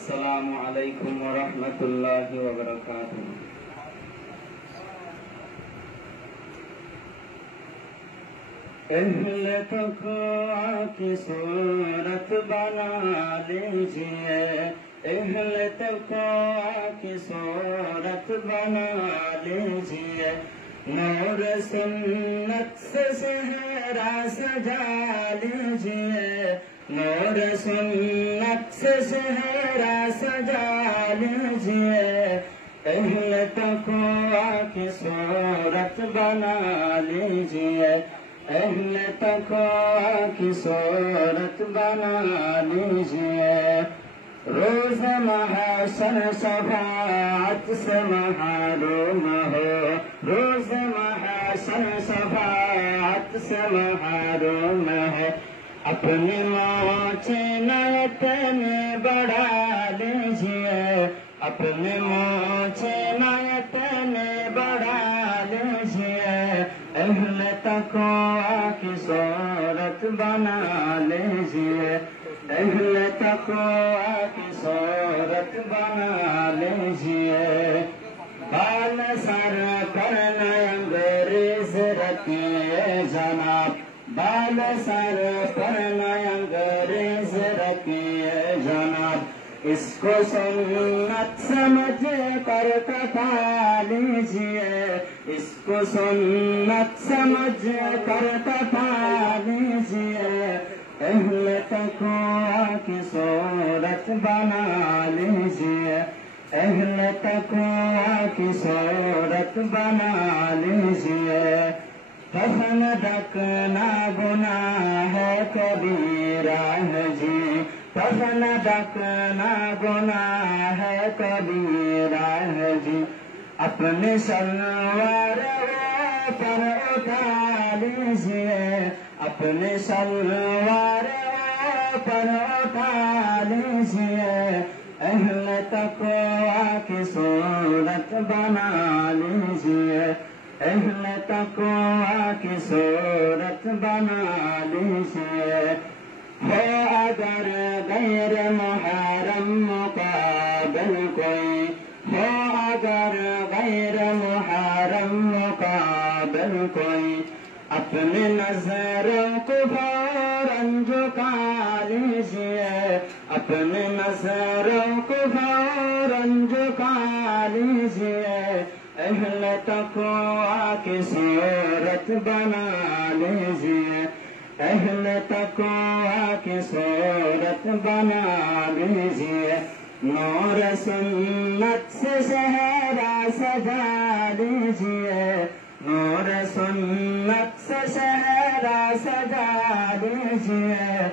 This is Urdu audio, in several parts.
السلام علیکم ورحمۃ اللہ وبرکاتہ۔ اہل تقویٰ کی صورت بنا لیجئے، اہل تقویٰ کی صورت بنا لیجئے، نور سنت سے صحرا سجا لیجئے، نور سنت سے صحرا سجا لیجئے، اہل تقویٰ کی صورت بنا لیجئے، اہل تقویٰ کی صورت بنا لیجئے، روز محشر شفاعت سے محروم ہو، روز محشر شفاعت سے محروم ہے، اپنی موچے نیتن بڑھا لیجئے، اپنی موچے نیتن بڑھا لیجئے، اہل تقویٰ کی صورت بنا لیجئے، اہل تقویٰ کی صورت بنا لیجئے، بال سر پر انگریز رکھیے جناب، بال سر پر انگریز رکھیے جناب، اس کو سنت سمجھ کر کٹا لیجئے، اس کو سنت سمجھ کر کٹا لیجئے، اہل تقویٰ کی صورت بنا لیجئے، اہل تقویٰ کی صورت بنا لیجئے، کفن ڈھکنا گناہ ہے کبیرہ ہے جی، کفن ڈھکنا گناہ ہے کبیرہ ہے جی، اپنے شلوار پر اٹھا لیجئے، اپنے شلوار پر اٹھا لیجئے، اہل تقویٰ کی صورت بنا لیجئے، اہل تقویٰ کی صورت بنا لیجئے، ہو اگر غیر محرم مقابل کوئی، ہو اگر غیر محرم مقابل کوئی، اپنے نظروں کو فوراً جھکا لیجئے، اپنے نظروں کو فوراً جھکا لیجئے، اہل تقویٰ کی صورت بنا لیجئے، اہل تقویٰ کی صورت بنا لیجئے، نور سنت سے صحرا سجا لیجئے، نور سنت سے صحرا سجا لیجئے،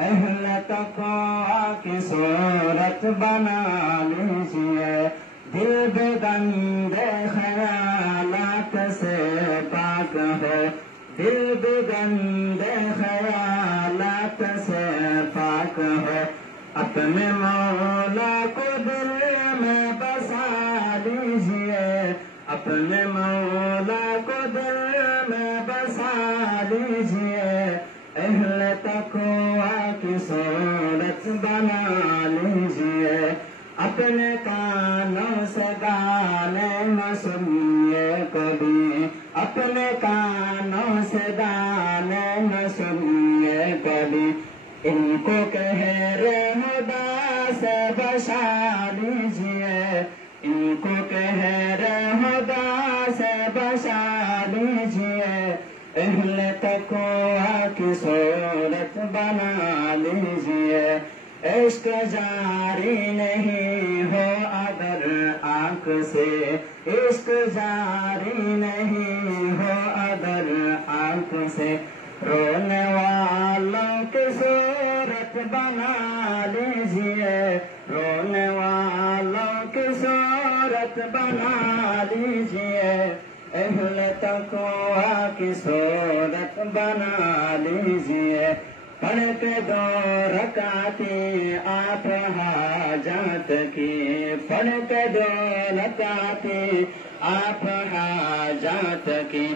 اہل تقویٰ کی صورت بنا لیجئے، دل بے گندے خیالات سے پاک ہو، دل بے گندے خیالات سے پاک ہو، اپنے مولا کو دل میں بسا لیجئے، اپنے مولا کو دل میں بسا لیجئے، اہل تقویٰ کی صورت بنا لیجئے، اپنے کانوں سے گانے نہ سنیے کبھی، اپنے کانوں سے گانے نہ سنیے کبھی، ان کو کہر خدا سے بچا لیجئے، ان کو کہر خدا سے بچا لیجئے، اہل تقویٰ کی صورت بنا لیجئے، عشق جاری نہیں ہو اگر آنکھ سے، عشق جاری نہیں ہو اگر آنکھ سے، رونے والوں کی صورت بنا لیجئے، رونے والوں کی صورت بنا لیجئے، اہل تقویٰ کی صورت بنا لیجئے، پڑھ کے 2 رکعتیں آپ حاجت کی، پڑھ کے 2 رکعتیں آپ حاجت کی،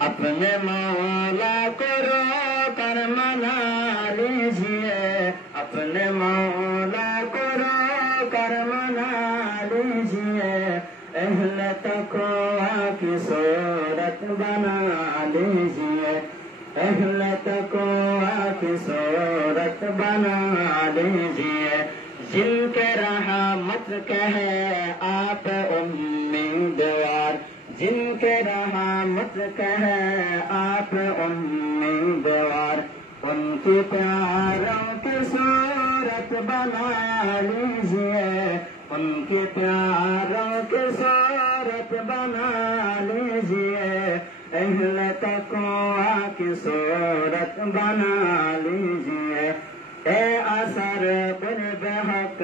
اپنے مولا کو رو کر منا لیجئے، اپنے مولا کو رو صورت بنا لیجیے اہل تقویٰ کی صورت بنا لیجیے جن کے رحمت کے ہے آپ امیدوار جن کے رحمت کے ہے آپ امیدوار ان کی پیاروں کی صورت بنا لیجیے ان کی پیاروں کی صورت بنا لیجیے اہل تقویٰ کی صورت بنا لیجیے اے اثر قرب حق